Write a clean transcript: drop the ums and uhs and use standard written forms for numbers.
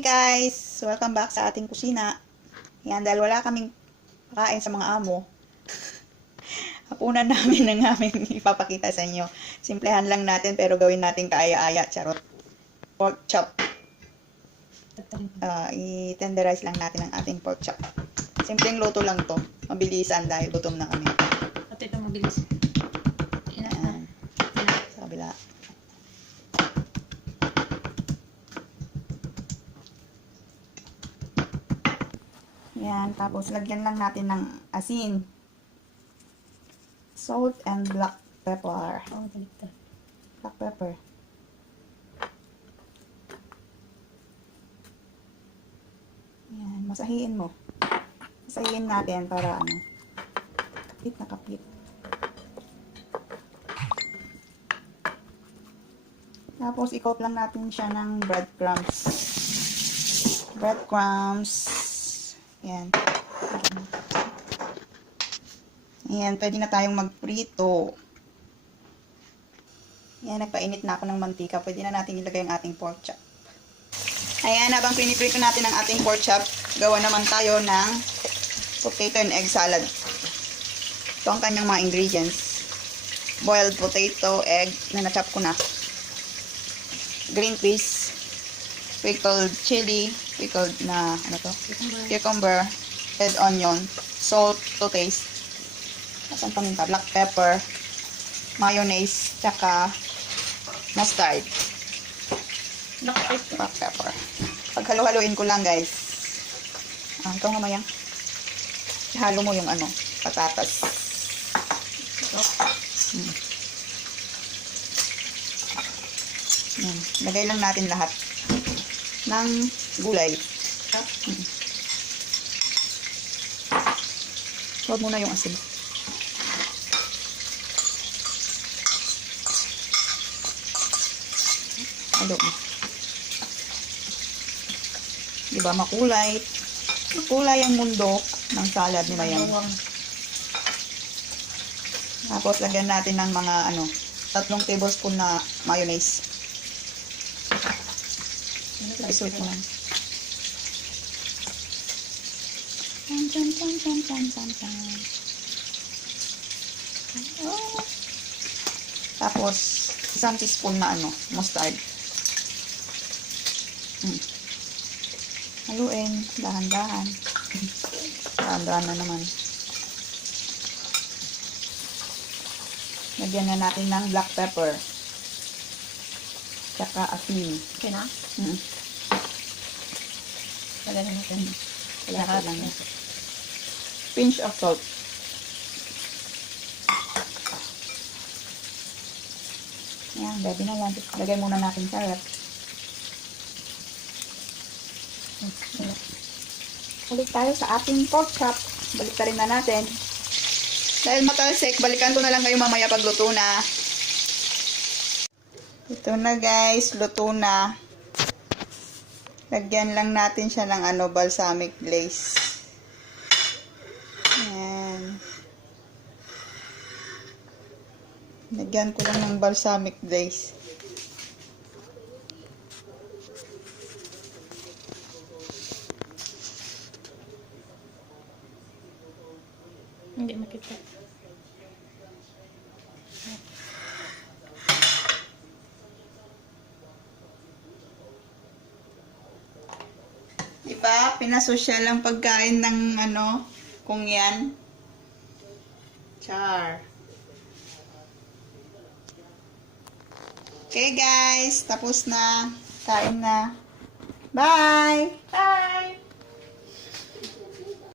Hey guys! Welcome back sa ating kusina. Yan, dahil wala kaming pakain sa mga amo. Hapunan namin ng aming ipapakita sa inyo. Simplehan lang natin pero gawin natin kaaya-aya. Charot. Pork chop. I-tenderize lang natin ang ating pork chop. Simpleng luto lang to. Mabilisan dahil gutom na kami. At ito mabilis. Yan. Sa kabila. Yan, tapos lagyan lang natin ng asin, salt, and black pepper. Oh, talikta. Black pepper. Yan, masahiin mo. Masahiin natin para ano, kapit na kapit. Tapos i-coat lang natin siya ng breadcrumbs. Breadcrumbs. Yan. Ayan, pwede na tayong magprito. Ayan, nagpainit na ako ng mantika. Pwede na natin ilagay ang ating pork chop. Ayan, habang piniprito natin ang ating pork chop, gawa naman tayo ng potato and egg salad. Ito ang kanyang mga ingredients. Boiled potato, egg, na na-chop ko na. Green peas, pickled chillie, pickled na, ano to? Cucumber, red onion, salt to taste. Asan paminta? Black pepper, mayonnaise, tsaka mustard. Black pepper. Paghalo-haluin ko lang, guys. Ikaw nga mayang. Ihalo mo yung ano, patatas. Yan. Lagay lang natin lahat ng gulay. Huwag muna yung asin. Halo mo. Diba makulay? Makulay ang mundo ng salad ni Mayan. Tapos lagyan natin ng mga 3 tablespoon na mayonnaise. Isulit mo lang. Oh. Tapos 1 teaspoon na mustard. Haluin, dahan-dahan. Dahan-dahan na naman. Lagyan na natin ng black pepper. Tsaka asin. Okay na? Lagyan natin. Lahat lang yan. Pinch of salt. Yan, ready na yan. Lagay muna natin sa ref. Balik tayo sa ating pork chop. Balik rin na natin. Dahil matalsik, balikan ko na lang kayo mamaya pag luto na. Ito na guys, luto na. Lagyan lang natin siya ng balsamic glaze. Ayan. Lagyan ko lang ng balsamic glaze. Hindi makita. Diba? Pinasosyal ang pagkain ng kung yan. Char. Okay guys, tapos na. Kain na. Bye! Bye!